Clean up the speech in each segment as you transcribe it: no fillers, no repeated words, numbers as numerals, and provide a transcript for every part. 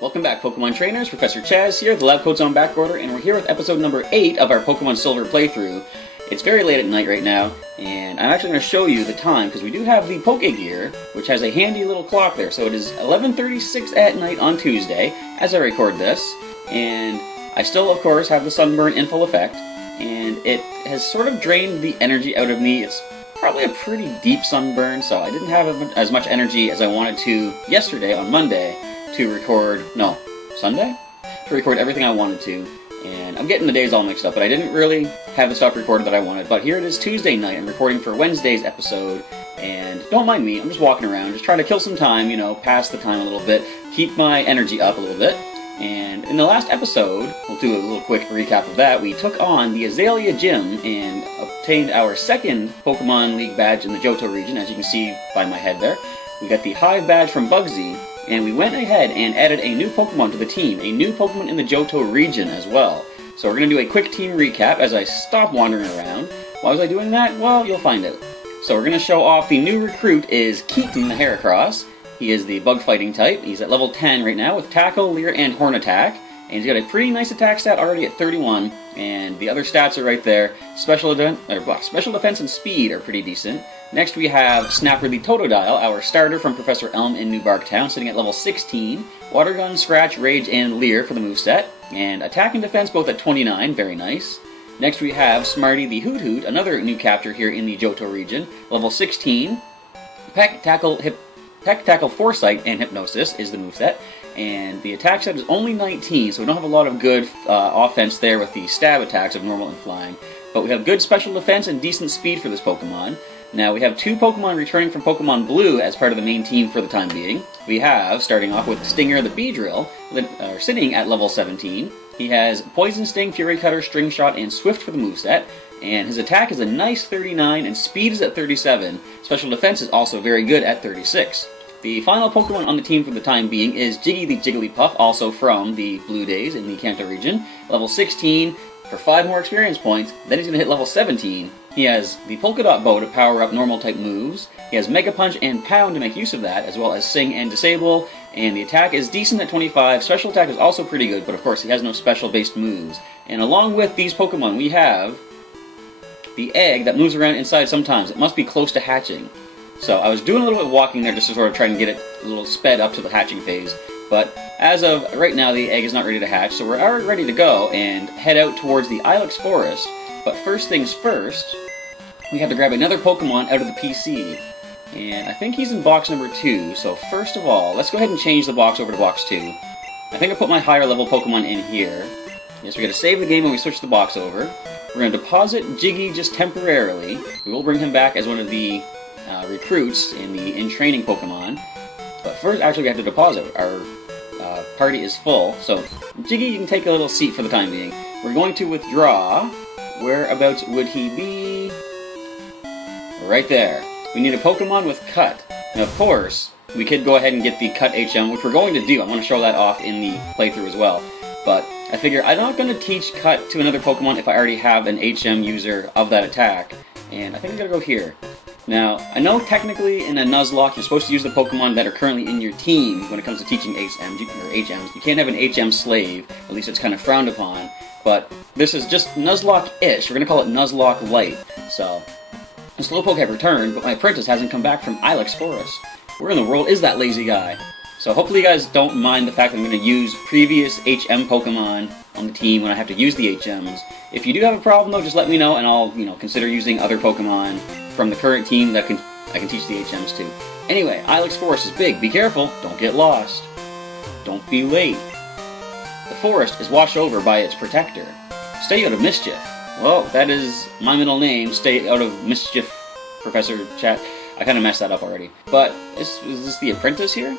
Welcome back, Pokemon Trainers. Professor Chaz here, the lab coat's on back order, and we're here with episode number 8 of our Pokemon Silver playthrough. It's very late at night right now, and I'm actually going to show you the time, because we do have the Pokegear, which has a handy little clock there. So it is 11:36 at night on Tuesday, as I record this, and I still, of course, have the sunburn in full effect, and it has sort of drained the energy out of me. It's probably a pretty deep sunburn, so I didn't have as much energy as I wanted to yesterday on Monday to record, Sunday? To record everything I wanted to, and I'm getting the days all mixed up, but I didn't really have the stuff recorded that I wanted. But here it is Tuesday night, I'm recording for Wednesday's episode, and don't mind me, I'm just walking around, just trying to kill some time, pass the time a little bit, keep my energy up a little bit. And in the last episode, we'll do a little quick recap of that, we took on the Azalea Gym and obtained our second Pokemon League badge in the Johto region, as you can see by my head there. We got the Hive badge from Bugsy, and we went ahead and added a new Pokemon to the team, a new Pokemon in the Johto region as well. So we're going to do a quick team recap as I stop wandering around. Why was I doing that? Well, you'll find out. So we're going to show off the new recruit is Keaton the Heracross. He is the bug fighting type. He's at level 10 right now with Tackle, Leer, and Horn Attack. And he's got a pretty nice attack stat already at 31, and the other stats are right there. Special defense and speed are pretty decent. Next we have Snapper the Totodile, our starter from Professor Elm in New Bark Town, sitting at level 16. Water Gun, Scratch, Rage, and Leer for the moveset. And attack and defense both at 29, very nice. Next we have Smarty the Hoot Hoot, another new capture here in the Johto region, level 16. Peck, Tackle, Foresight, and Hypnosis is the moveset. And the attack set is only 19, so we don't have a lot of good offense there with the stab attacks of normal and flying. But we have good special defense and decent speed for this Pokemon. Now we have two Pokemon returning from Pokemon Blue as part of the main team for the time being. We have, starting off with Stinger the Beedrill, sitting at level 17. He has Poison Sting, Fury Cutter, String Shot, and Swift for the moveset. And his attack is a nice 39, and speed is at 37. Special defense is also very good at 36. The final Pokemon on the team for the time being is Jiggy the Jigglypuff, also from the Blue Days in the Kanto region, level 16 for 5 more experience points. Then he's going to hit level 17. He has the Polka Dot Bow to power up normal type moves. He has Mega Punch and Pound to make use of that, as well as Sing and Disable. And the attack is decent at 25. Special attack is also pretty good, but of course he has no special based moves. And along with these Pokemon, we have the egg that moves around inside sometimes. It must be close to hatching. So I was doing a little bit of walking there just to sort of try and get it a little sped up to the hatching phase. But as of right now, the egg is not ready to hatch, so we're already ready to go and head out towards the Ilex Forest. But first things first, we have to grab another Pokemon out of the PC. And I think he's in box number 2, so first of all, let's go ahead and change the box over to box 2. I think I put my higher level Pokemon in here. Yes, we gotta save the game when we switch the box over. We're gonna deposit Jiggy just temporarily. We will bring him back as one of the recruits in training Pokemon. But first, actually, we have to deposit. Our party is full, so Jiggy, you can take a little seat for the time being. We're going to withdraw. Whereabouts would he be? Right there. We need a Pokemon with Cut. Now, of course, we could go ahead and get the Cut HM, which we're going to do. I want to show that off in the playthrough as well. But I figure I'm not going to teach Cut to another Pokemon if I already have an HM user of that attack. And I think I'm going to go here. Now, I know technically in a Nuzlocke you're supposed to use the Pokemon that are currently in your team when it comes to teaching HMs. You can't have an HM slave, at least it's kind of frowned upon. But this is just Nuzlocke-ish. We're going to call it Nuzlocke Light. So, the Slowpoke have returned, but my apprentice hasn't come back from Ilex Forest. Where in the world is that lazy guy? So hopefully you guys don't mind the fact that I'm going to use previous HM Pokemon on the team when I have to use the HMs. If you do have a problem though, just let me know and I'll, consider using other Pokemon from the current team that I can teach the HMs to. Anyway, Ilex Forest is big. Be careful. Don't get lost. Don't be late. The forest is washed over by its protector. Stay out of mischief. Well, that is my middle name. Stay out of mischief, Professor Chat. I kind of messed that up already. But is this the apprentice here?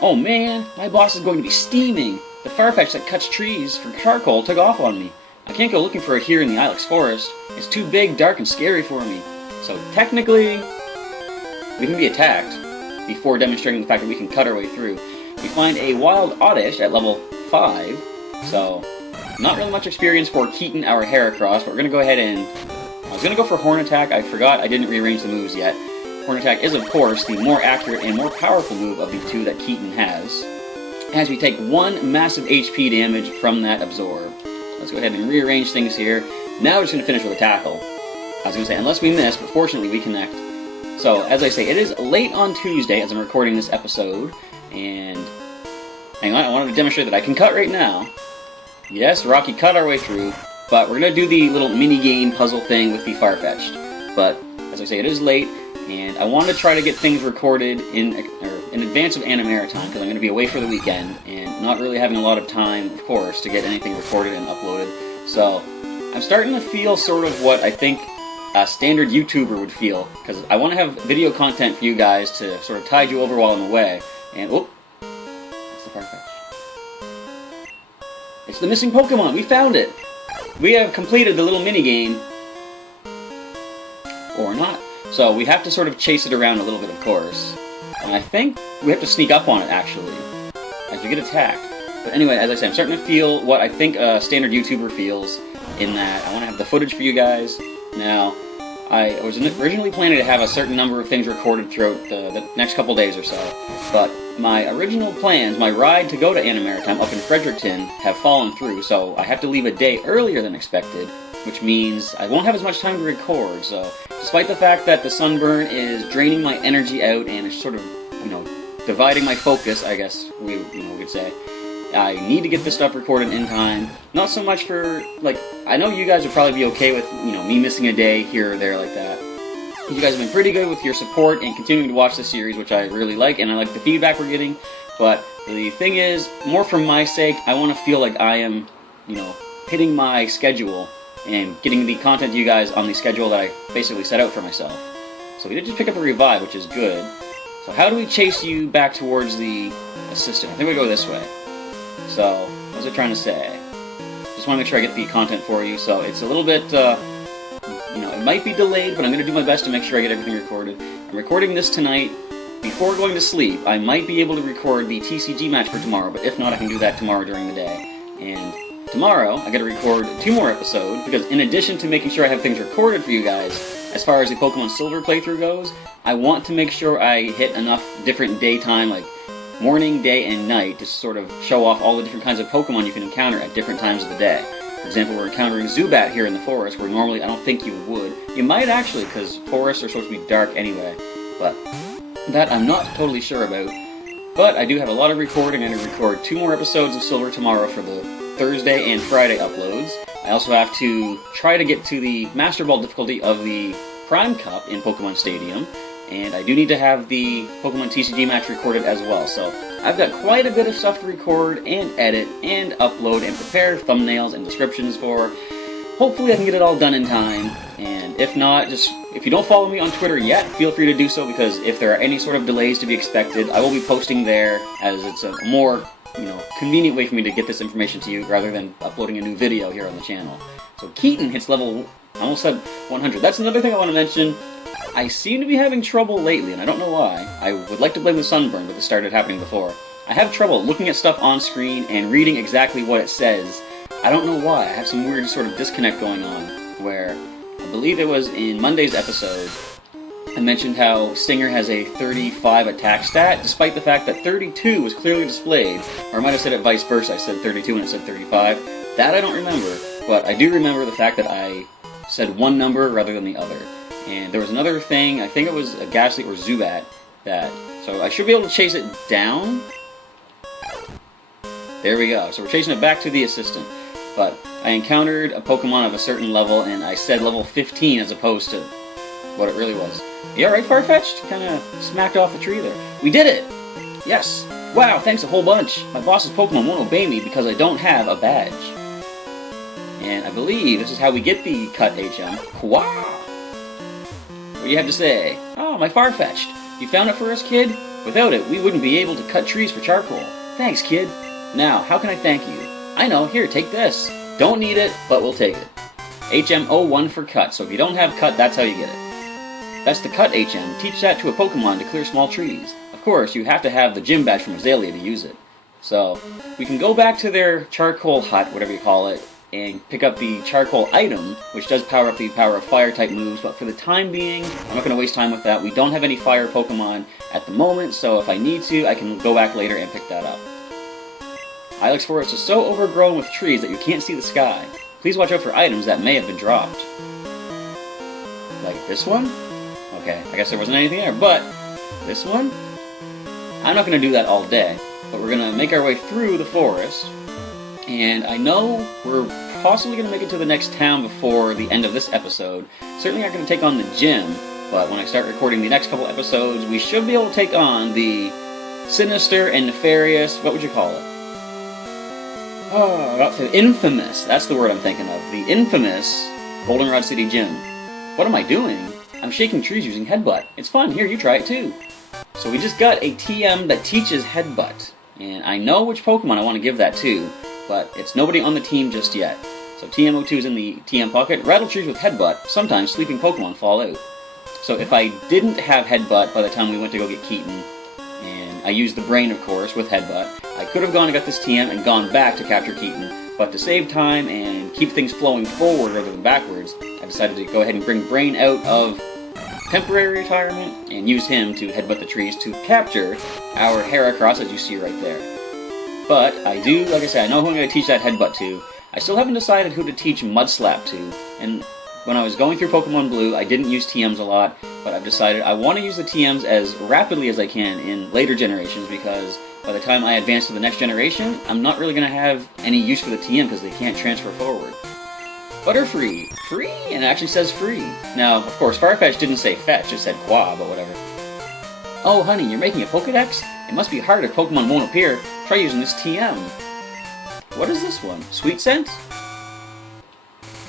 Oh man, my boss is going to be steaming. The Farfetch'd that cuts trees for charcoal took off on me. I can't go looking for it here in the Ilex Forest. It's too big, dark, and scary for me. So technically, we can be attacked before demonstrating the fact that we can cut our way through. We find a Wild Oddish at level 5, so not really much experience for Keaton, our Heracross, but we're going to go ahead and... I was going to go for Horn Attack. I forgot I didn't rearrange the moves yet. Horn Attack is, of course, the more accurate and more powerful move of the two that Keaton has. as we take 1 massive HP damage from that absorb. Let's go ahead and rearrange things here. Now we're just going to finish with a tackle. I was going to say, unless we miss, but fortunately we connect. So, as I say, it is late on Tuesday as I'm recording this episode, and hang on, I wanted to demonstrate that I can cut right now. Yes, Rocky cut our way through, but we're going to do the little mini-game puzzle thing with the Farfetch'd. But, as I say, it is late, and I want to try to get things recorded in advance of Animera time, because I'm going to be away for the weekend, and not really having a lot of time, of course, to get anything recorded and uploaded. So, I'm starting to feel sort of what I think a standard YouTuber would feel, because I want to have video content for you guys to sort of tide you over while I'm away. And, oh, that's the Farfetch'd. It's the missing Pokemon! We found it! We have completed the little mini-game. Or not. So we have to sort of chase it around a little bit, of course. And I think we have to sneak up on it, actually, as we get attacked. But anyway, as I said, I'm starting to feel what I think a standard YouTuber feels, in that I want to have the footage for you guys. Now, I was originally planning to have a certain number of things recorded throughout the next couple days or so, but my original plans, my ride to go to Animera time up in Fredericton, have fallen through, so I have to leave a day earlier than expected, which means I won't have as much time to record. So despite the fact that the sunburn is draining my energy out and is sort of, dividing my focus, I guess we could say, I need to get this stuff recorded in time. Not so much for, I know you guys would probably be okay with, me missing a day here or there like that. You guys have been pretty good with your support and continuing to watch the series, which I really like, and I like the feedback we're getting. But the thing is, more for my sake, I want to feel like I am, hitting my schedule and getting the content to you guys on the schedule that I basically set out for myself. So we did just pick up a revive, which is good. So how do we chase you back towards the assistant? I think we go this way. So, what was I trying to say? Just want to make sure I get the content for you. So it's a little bit, it might be delayed, but I'm going to do my best to make sure I get everything recorded. I'm recording this tonight before going to sleep. I might be able to record the TCG match for tomorrow, but if not, I can do that tomorrow during the day. And tomorrow, I got to record 2 more episodes, because in addition to making sure I have things recorded for you guys, as far as the Pokemon Silver playthrough goes, I want to make sure I hit enough different daytime, like morning, day, and night, to sort of show off all the different kinds of Pokemon you can encounter at different times of the day. For example, we're encountering Zubat here in the forest, where normally I don't think you would. You might actually, because forests are supposed to be dark anyway, but that I'm not totally sure about. But I do have a lot of recording. I'm going to record 2 more episodes of Silver tomorrow for the Thursday and Friday uploads. I also have to try to get to the Master Ball difficulty of the Prime Cup in Pokemon Stadium, and I do need to have the Pokemon TCG match recorded as well. So I've got quite a bit of stuff to record and edit and upload and prepare thumbnails and descriptions for. Hopefully I can get it all done in time, and if not, if you don't follow me on Twitter yet, feel free to do so, because if there are any sort of delays to be expected, I will be posting there, as it's a more convenient way for me to get this information to you rather than uploading a new video here on the channel. So Keaton hits level, I almost said 100. That's another thing I want to mention. I seem to be having trouble lately, and I don't know why. I would like to blame the sunburn, but this started happening before. I have trouble looking at stuff on screen and reading exactly what it says. I don't know why. I have some weird sort of disconnect going on, where I believe it was in Monday's episode, I mentioned how Stinger has a 35 attack stat, despite the fact that 32 was clearly displayed. Or I might have said it vice versa. I said 32 and it said 35. That I don't remember, but I do remember the fact that I said one number rather than the other. And there was another thing, I think it was a Ghastly or Zubat, so I should be able to chase it down. There we go. So we're chasing it back to the assistant. But I encountered a Pokemon of a certain level, and I said level 15 as opposed to what it really was. You alright, Farfetch'd? Kind of smacked off the tree there. We did it! Yes! Wow, thanks a whole bunch! My boss's Pokemon won't obey me because I don't have a badge. And I believe this is how we get the cut HM. Wow! What do you have to say? Oh, my Farfetch'd. You found it for us, kid? Without it, we wouldn't be able to cut trees for charcoal. Thanks, kid. Now, how can I thank you? I know, here, take this. Don't need it, but we'll take it. HM01 for cut, so if you don't have cut, that's how you get it. That's the cut HM. Teach that to a Pokemon to clear small trees. Of course, you have to have the gym badge from Azalea to use it. So, we can go back to their charcoal hut, whatever you call it, and pick up the charcoal item, which does power up the power of fire-type moves, but for the time being, I'm not going to waste time with that. We don't have any fire Pokemon at the moment, so if I need to, I can go back later and pick that up. Ilex Forest is so overgrown with trees that you can't see the sky. Please watch out for items that may have been dropped. Like this one? Okay, I guess there wasn't anything there, but this one? I'm not going to do that all day, but we're going to make our way through the forest, and I know we're possibly going to make it to the next town before the end of this episode. Certainly not going to take on the gym, but when I start recording the next couple episodes, we should be able to take on the sinister and nefarious, what would you call it? Oh, the infamous, that's the word I'm thinking of. The infamous Goldenrod City Gym. What am I doing? I'm shaking trees using Headbutt. It's fun, here, you try it too. So we just got a TM that teaches Headbutt, and I know which Pokemon I want to give that to, but it's nobody on the team just yet. So TM02 is in the TM pocket. Rattle trees with Headbutt. Sometimes sleeping Pokemon fall out. So if I didn't have Headbutt by the time we went to go get Keaton, and I used the brain, of course, with Headbutt, I could have gone and got this TM and gone back to capture Keaton, but to save time and keep things flowing forward rather than backwards, I decided to go ahead and bring Brain out of temporary retirement and use him to headbutt the trees to capture our Heracross, as you see right there. But I do, like I said, I know who I'm going to teach that Headbutt to. I still haven't decided who to teach Mudslap to, and when I was going through Pokemon Blue, I didn't use TMs a lot, but I've decided I want to use the TMs as rapidly as I can in later generations, because by the time I advance to the next generation, I'm not really going to have any use for the TM because they can't transfer forward. Butterfree. Free? And it actually says free. Now, of course, Farfetch'd didn't say fetch, it said qua, but whatever. Oh, honey, you're making a Pokedex? It must be hard if Pokemon won't appear. Try using this TM. What is this one? Sweet Scent?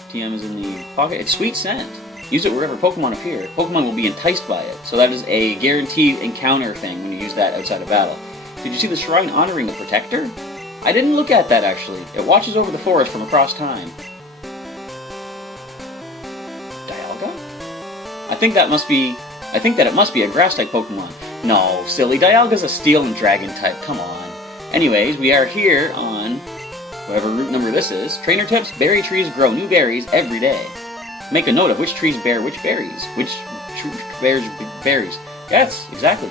TM is in the pocket. It's Sweet Scent. Use it wherever Pokemon appear. Pokemon will be enticed by it. So that is a guaranteed encounter thing when you use that outside of battle. Did you see the shrine honoring the Protector? I didn't look at that, actually. It watches over the forest from across time. Dialga? I think that it must be a Grass-type Pokemon. No, silly. Dialga's a Steel and Dragon type. Come on. Anyways, we are here on whatever route number this is. Trainer tips: berry trees grow new berries every day. Make a note of which trees bear which berries. Which bears berries. Yes, exactly.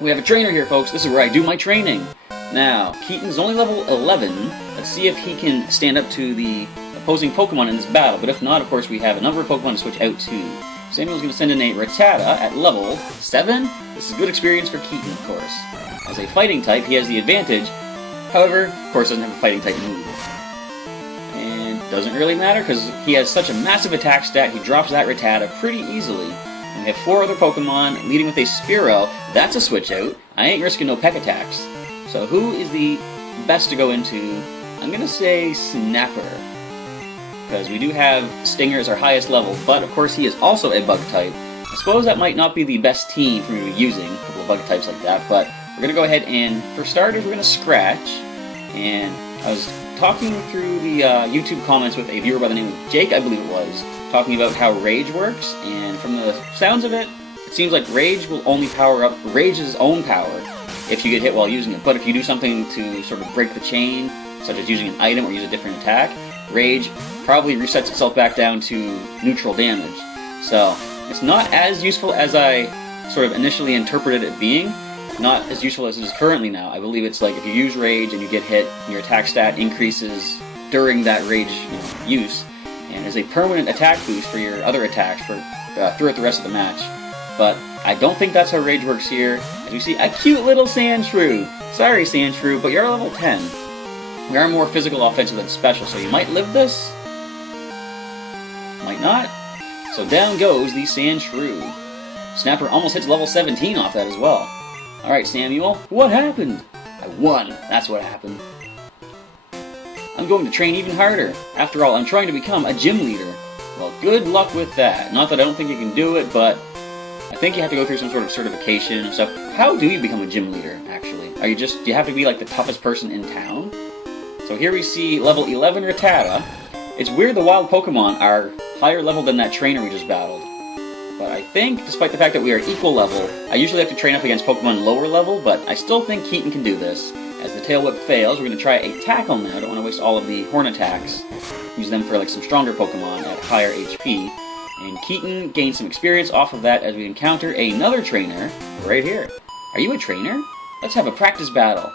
We have a trainer here, folks. This is where I do my training. Now, Keaton's only level 11. Let's see if he can stand up to the opposing Pokemon in this battle. But if not, of course, we have a number of Pokemon to switch out to. Samuel's going to send in a Rattata at level 7. This is good experience for Keaton, of course. As a fighting type, he has the advantage. However, of course, doesn't have a fighting type move. And doesn't really matter because he has such a massive attack stat, he drops that Rattata pretty easily. And we have 4 other Pokemon, leading with a Spearow. That's a switch out. I ain't risking no peck attacks. So who is the best to go into? I'm going to say Snapper, because we do have Stinger as our highest level, but of course he is also a bug type. I suppose that might not be the best team for me to be using, a couple of bug types like that, but we're going to go ahead and, for starters, we're going to Scratch. And I was talking through the YouTube comments with a viewer by the name of Jake, I believe it was, talking about how Rage works, and from the sounds of it, it seems like Rage will only power up Rage's own power if you get hit while using it, but if you do something to sort of break the chain, such as using an item or use a different attack, Rage probably resets itself back down to neutral damage. So, it's not as useful as I sort of initially interpreted it being, not as useful as it is currently now. I believe it's like if you use Rage and you get hit, your attack stat increases during that Rage use, and is a permanent attack boost for your other attacks for throughout the rest of the match. But I don't think that's how Rage works here. As we see, a cute little Sandshrew. Sorry, Sandshrew, but you're level 10. We are more physical, offensive than special, so you might live this. Might not. So down goes the Sandshrew. Snapper almost hits level 17 off that as well. Alright, Samuel, what happened? I won. That's what happened. I'm going to train even harder. After all, I'm trying to become a gym leader. Well, good luck with that. Not that I don't think you can do it, but I think you have to go through some sort of certification and stuff. How do you become a gym leader, actually? Do you have to be like the toughest person in town? So here we see level 11 Rattata. It's weird the wild Pokemon are higher level than that trainer we just battled. But I think, despite the fact that we are equal level, I usually have to train up against Pokemon lower level, but I still think Keaton can do this. As the Tail Whip fails, we're going to try a Tackle now. I don't want to waste all of the Horn attacks. Use them for like some stronger Pokemon at higher HP. And Keaton gains some experience off of that as we encounter another trainer right here. Are you a trainer? Let's have a practice battle.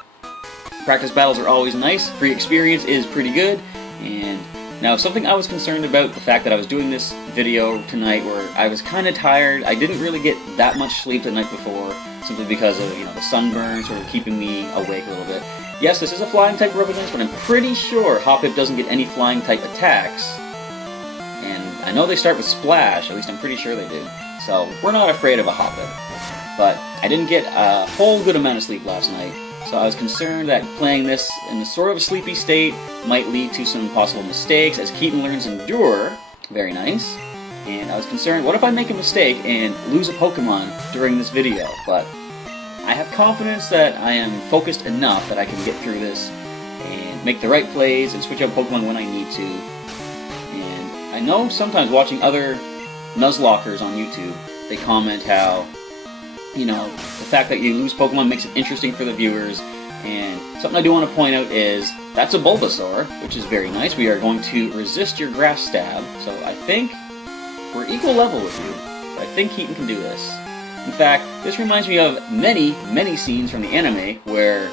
Practice battles are always nice. Free experience is pretty good. And now, something I was concerned about, the fact that I was doing this video tonight where I was kind of tired. I didn't really get that much sleep the night before, simply because of, the sunburn sort of keeping me awake a little bit. Yes, this is a flying type we're up against, but I'm pretty sure Hoppip doesn't get any flying type attacks. And I know they start with Splash, at least I'm pretty sure they do. So, we're not afraid of a Hoppip. But I didn't get a whole good amount of sleep last night. So I was concerned that playing this in a sort of a sleepy state might lead to some possible mistakes as Keaton learns Endure. Very nice. And I was concerned, what if I make a mistake and lose a Pokemon during this video? But I have confidence that I am focused enough that I can get through this and make the right plays and switch out Pokemon when I need to. And I know sometimes watching other Nuzlockers on YouTube, they comment how the fact that you lose Pokemon makes it interesting for the viewers, and something I do want to point out is, that's a Bulbasaur, which is very nice. We are going to resist your Grass Stab, so I think we're equal level with you. I think Keaton can do this. In fact, this reminds me of many, many scenes from the anime where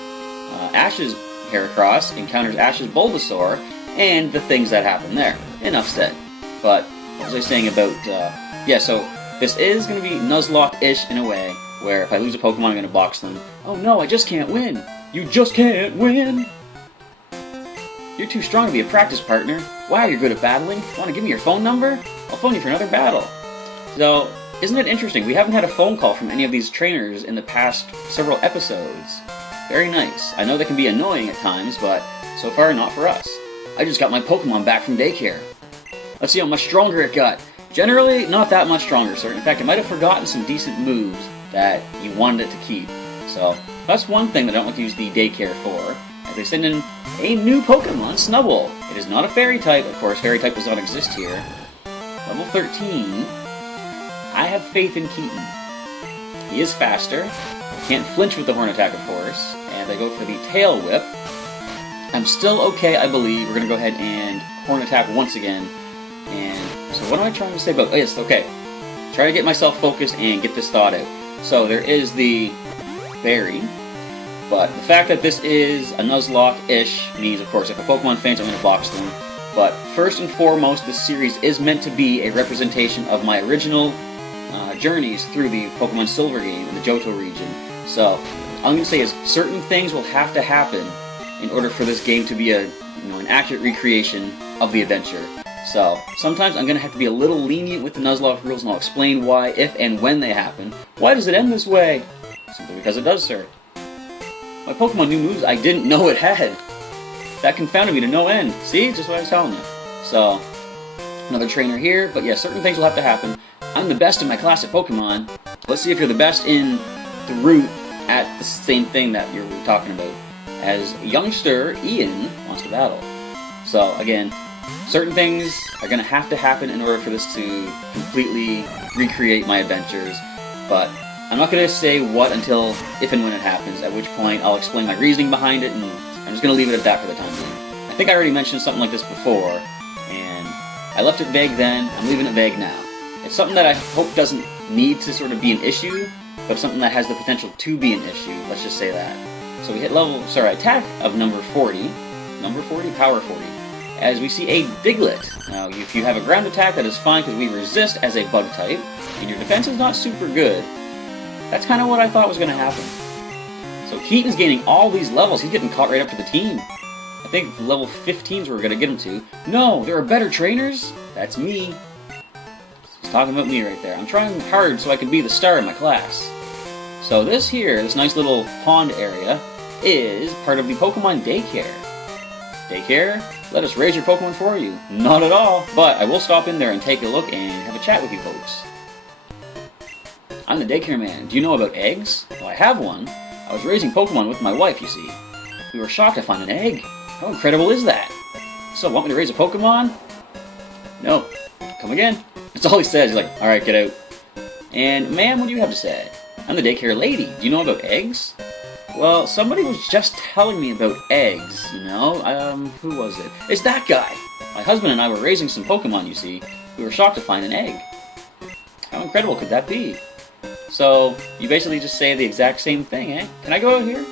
Ash's Heracross encounters Ash's Bulbasaur, and the things that happen there. Enough said. But, what was I saying about, so this is going to be Nuzlocke-ish in a way, where if I lose a Pokemon, I'm going to box them. Oh no, I just can't win! You just can't win! You're too strong to be a practice partner. Wow, you're good at battling. Want to give me your phone number? I'll phone you for another battle. So, isn't it interesting? We haven't had a phone call from any of these trainers in the past several episodes. Very nice. I know they can be annoying at times, but so far not for us. I just got my Pokemon back from Daycare. Let's see how much stronger it got. Generally, not that much stronger, sir. In fact, it might have forgotten some decent moves that you wanted it to keep. So, that's one thing that I don't like to use the Daycare for, as they send in a new Pokemon, Snubbull. It is not a Fairy type, of course, Fairy type does not exist here. Level 13, I have faith in Keaton. He is faster, can't flinch with the Horn attack, of course, and I go for the Tail Whip. I'm still okay, I believe. We're going to go ahead and Horn attack once again. And so what am I trying to say about... Oh, yes, okay. Try to get myself focused and get this thought out. So there is the Berry, but the fact that this is a Nuzlocke-ish means, of course, if a Pokemon faints, I'm going to box them. But first and foremost, this series is meant to be a representation of my original journeys through the Pokemon Silver game in the Johto region. So all I'm going to say is certain things will have to happen in order for this game to be an accurate recreation of the adventure. So, sometimes I'm going to have to be a little lenient with the Nuzlocke rules, and I'll explain why, if and when they happen. Why does it end this way? Simply because it does, sir. My Pokemon new moves I didn't know it had. That confounded me to no end. See? Just what I was telling you. So, another trainer here, but yeah, certain things will have to happen. I'm the best in my class at Pokemon. Let's see if you're the best in the route at the same thing that you're talking about. As youngster Ian wants to battle. So, again, certain things are going to happen in order for this to completely recreate my adventures, but I'm not going to say what until if and when it happens, at which point I'll explain my reasoning behind it, and I'm just going to leave it at that for the time being. I think I already mentioned something like this before, and I left it vague then, I'm leaving it vague now. It's something that I hope doesn't need to sort of be an issue, but something that has the potential to be an issue, let's just say that. So we hit attack of number 40, power 40. As we see a Diglett. Now, if you have a ground attack, that is fine because we resist as a bug type, and your defense is not super good. That's kind of what I thought was going to happen. So Keaton's gaining all these levels. He's getting caught right up to the team. I think level 15's where we're going to get him to. No, there are better trainers? That's me. He's talking about me right there. I'm trying hard so I can be the star in my class. So this nice little pond area, is part of the Pokemon Daycare. Daycare? Let us raise your Pokemon for you. Not at all, but I will stop in there and take a look and have a chat with you folks. I'm the Daycare man. Do you know about eggs? Well, I have one. I was raising Pokemon with my wife, you see. We were shocked to find an egg. How incredible is that? So, want me to raise a Pokemon? No. Come again. That's all he says. He's like, alright, get out. And, ma'am, what do you have to say? I'm the Daycare lady. Do you know about eggs? Well, somebody was just telling me about eggs, who was it? It's that guy! My husband and I were raising some Pokemon, you see. We were shocked to find an egg. How incredible could that be? So, you basically just say the exact same thing, eh? Can I go out here?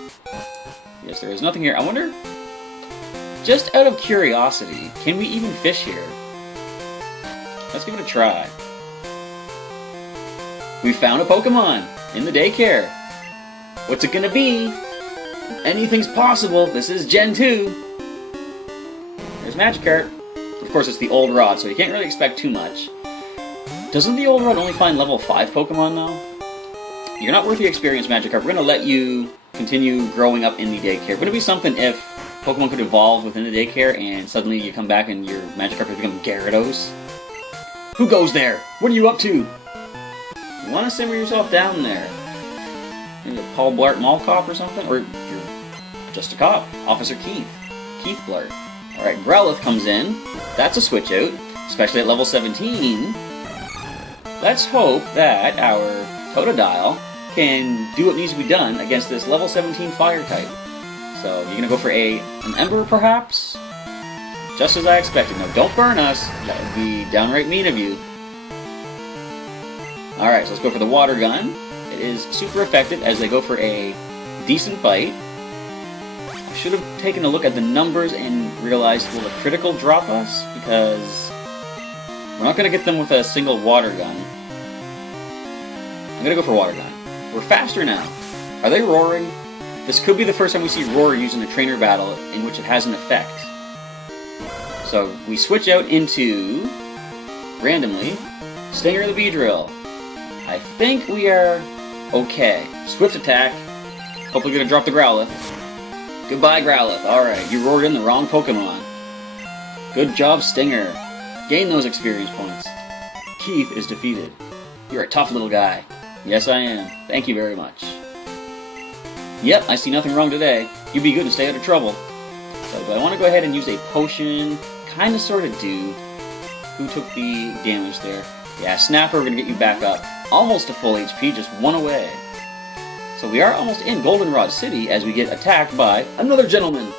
Yes, there is nothing here. I wonder, just out of curiosity, can we even fish here? Let's give it a try. We found a Pokemon in the Daycare. What's it gonna be? Anything's possible. This is Gen 2. There's Magikarp. Of course, it's the old rod, so you can't really expect too much. Doesn't the old rod only find level 5 Pokemon, though? You're not worth the experience, Magikarp. We're gonna let you continue growing up in the Daycare. Wouldn't it be something if Pokemon could evolve within the Daycare and suddenly you come back and your Magikarp has become Gyarados? Who goes there? What are you up to? You want to simmer yourself down there? Maybe a Paul Blart Mall Cop or something? Or you're just a cop. Officer Keith. Keith Blart. Alright, Growlithe comes in. That's a switch out, especially at level 17. Let's hope that our Totodile can do what needs to be done against this level 17 fire type. So, you're gonna go for an Ember, perhaps? Just as I expected. No, don't burn us. That would be downright mean of you. Alright, so let's go for the Water Gun. It is super effective as they go for a decent bite. I should have taken a look at the numbers and realized, will a critical drop us? Because we're not going to get them with a single Water Gun. I'm going to go for Water Gun. We're faster now. Are they roaring? This could be the first time we see Roar used in a trainer battle in which it has an effect. So we switch out into, randomly, Stinger the Beedrill. I think we are okay. Swift attack. Hopefully gonna drop the Growlithe. Goodbye, Growlithe. Alright, you roared in the wrong Pokemon. Good job, Stinger. Gain those experience points. Keith is defeated. You're a tough little guy. Yes, I am. Thank you very much. Yep, I see nothing wrong today. You be good and stay out of trouble. So, do I want to go ahead and use a potion? Kinda, sorta do. Who took the damage there? Yeah, Snapper, we're gonna get you back up. Almost to full HP, just one away. So we are almost in Goldenrod City as we get attacked by another gentleman.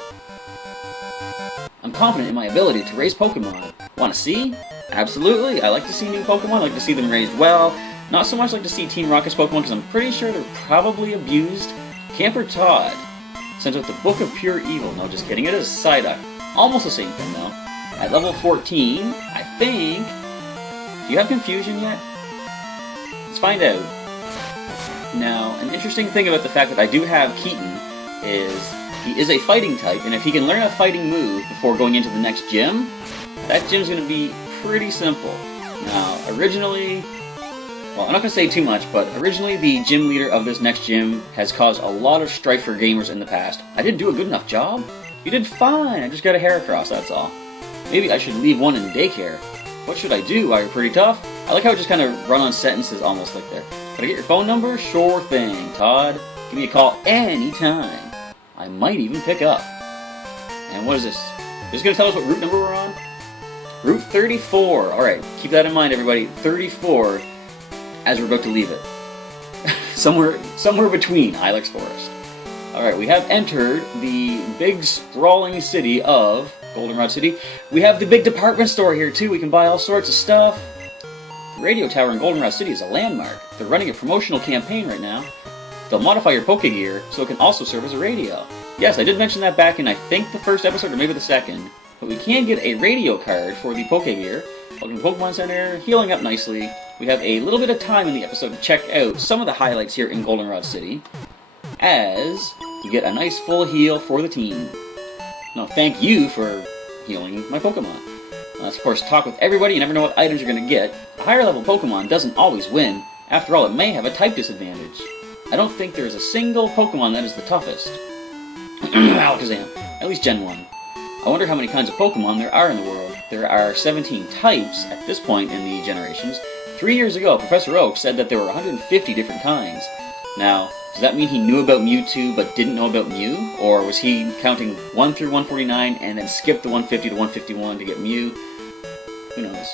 I'm confident in my ability to raise Pokemon. Want to see? Absolutely. I like to see new Pokemon. I like to see them raised well. Not so much like to see Team Rocket's Pokemon because I'm pretty sure they're probably abused. Camper Todd sends out the Book of Pure Evil. No, just kidding. It is Psyduck. Almost the same thing though. At level 14, I think... Do you have Confusion yet? Let's find out. Now, an interesting thing about the fact that I do have Keaton is he is a fighting type, and if he can learn a fighting move before going into the next gym, that gym's going to be pretty simple. Now, originally, well, I'm not going to say too much, but originally the gym leader of this next gym has caused a lot of strife for gamers in the past. I didn't do a good enough job. You did fine. I just got a hair across, that's all. Maybe I should leave one in Daycare. What should I do? Are you pretty tough? I like how it just kind of run on sentences almost like there. Can I get your phone number? Sure thing, Todd. Give me a call anytime. I might even pick up. And what is this? Is this going to tell us what route number we're on? Route 34. Alright, keep that in mind, everybody. 34 as we're about to leave it. somewhere between Ilex Forest. Alright, we have entered the big sprawling city of Goldenrod City. We have the big department store here too. We can buy all sorts of stuff. The radio tower in Goldenrod City is a landmark. They're running a promotional campaign right now. They'll modify your Pokégear so it can also serve as a radio. Yes, I did mention that back in I think the first episode or maybe the second. But we can get a radio card for the Pokégear. Welcome to Pokemon Center, healing up nicely. We have a little bit of time in the episode to check out some of the highlights here in Goldenrod City. As you get a nice full heal for the team. No, thank you for healing my Pokemon. Let's, of course, talk with everybody. You never know what items you're going to get. A higher level Pokemon doesn't always win. After all, it may have a type disadvantage. I don't think there is a single Pokemon that is the toughest. Alakazam. At least Gen 1. I wonder how many kinds of Pokemon there are in the world. There are 17 types at this point in the generations. 3 years ago, Professor Oak said that there were 150 different kinds. Now, does that mean he knew about Mewtwo but didn't know about Mew? Or was he counting 1 through 149 and then skipped the 150 to 151 to get Mew? Who knows?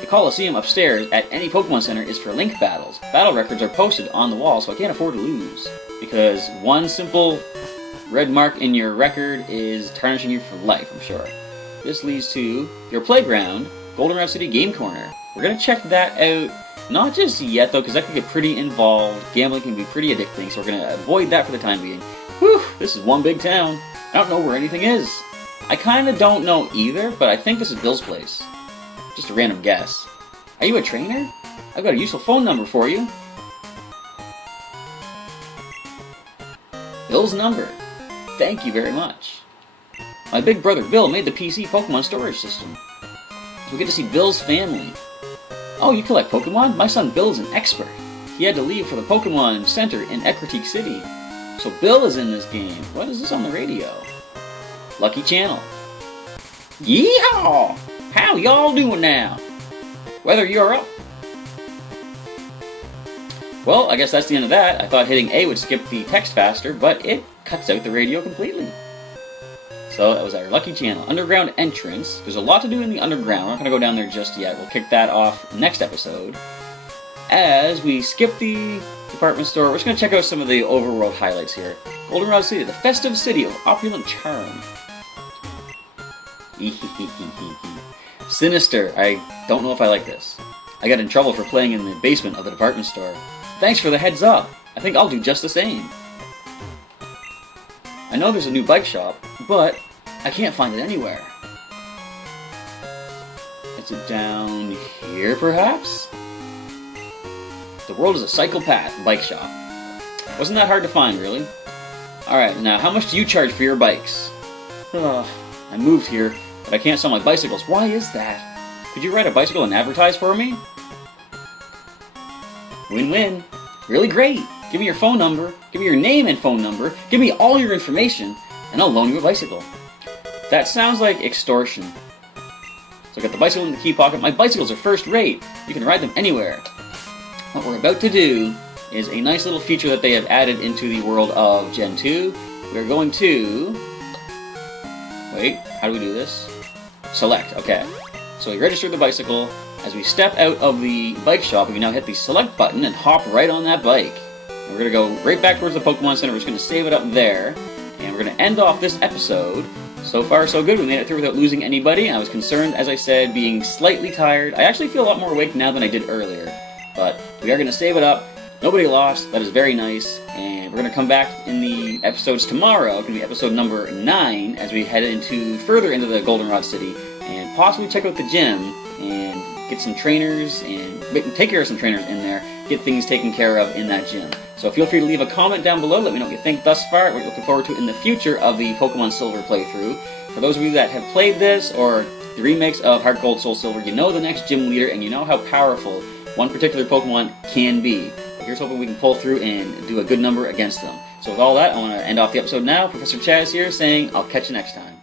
The Coliseum upstairs at any Pokemon Center is for Link battles. Battle records are posted on the wall, so I can't afford to lose. Because one simple red mark in your record is tarnishing you for life, I'm sure. This leads to your playground Goldenrod City Game Corner. We're going to check that out. Not just yet, though, because that can get pretty involved. Gambling can be pretty addicting, so we're going to avoid that for the time being. Whew, this is one big town. I don't know where anything is. I kind of don't know either, but I think this is Bill's place. Just a random guess. Are you a trainer? I've got a useful phone number for you. Bill's number. Thank you very much. My big brother Bill made the PC Pokemon storage system. So we get to see Bill's family. Oh, you collect Pokemon? My son Bill's an expert. He had to leave for the Pokemon Center in Ecruteak City. So Bill is in this game. What is this on the radio? Lucky Channel. Yeehaw! How y'all doing now? Whether you're up. Well, I guess that's the end of that. I thought hitting A would skip the text faster, but it cuts out the radio completely. So that was our Lucky Channel. Underground entrance. There's a lot to do in the underground. We're not going to go down there just yet. We'll kick that off next episode. As we skip the department store, we're just going to check out some of the overworld highlights here. Goldenrod City, the festive city of opulent charm. Sinister. I don't know if I like this. I got in trouble for playing in the basement of the department store. Thanks for the heads up. I think I'll do just the same. I know there's a new bike shop, but I can't find it anywhere. Is it down here, perhaps? The World is a Psychopath bike shop. Wasn't that hard to find, really? Alright, now how much do you charge for your bikes? I moved here, but I can't sell my bicycles. Why is that? Could you ride a bicycle and advertise for me? Win-win. Really great. Give me your phone number, give me your name and phone number, give me all your information, and I'll loan you a bicycle. That sounds like extortion. So I got the bicycle in the key pocket. My bicycles are first rate. You can ride them anywhere. What we're about to do is a nice little feature that they have added into the world of Gen 2. We're going to... Wait, how do we do this? Select, okay. So we register the bicycle. As we step out of the bike shop, we can now hit the select button and hop right on that bike. And we're going to go right back towards the Pokemon Center. We're just going to save it up there. And we're going to end off this episode. So far, so good. We made it through without losing anybody. I was concerned, as I said, being slightly tired. I actually feel a lot more awake now than I did earlier. But we are going to save it up. Nobody lost. That is very nice. And we're going to come back in the episodes tomorrow. It's going to be episode number 9 as we head further into the Goldenrod City. And possibly check out the gym and get some trainers and take care of some trainers in there. Get things taken care of in that gym. So feel free to leave a comment down below. Let me know what you think thus far. What you're looking forward to in the future of the Pokemon Silver playthrough. For those of you that have played this or the remakes of Heart Gold Soul Silver, you know the next gym leader and you know how powerful one particular Pokemon can be. But here's hoping we can pull through and do a good number against them. So with all that, I want to end off the episode now. Professor Chaz here saying, I'll catch you next time.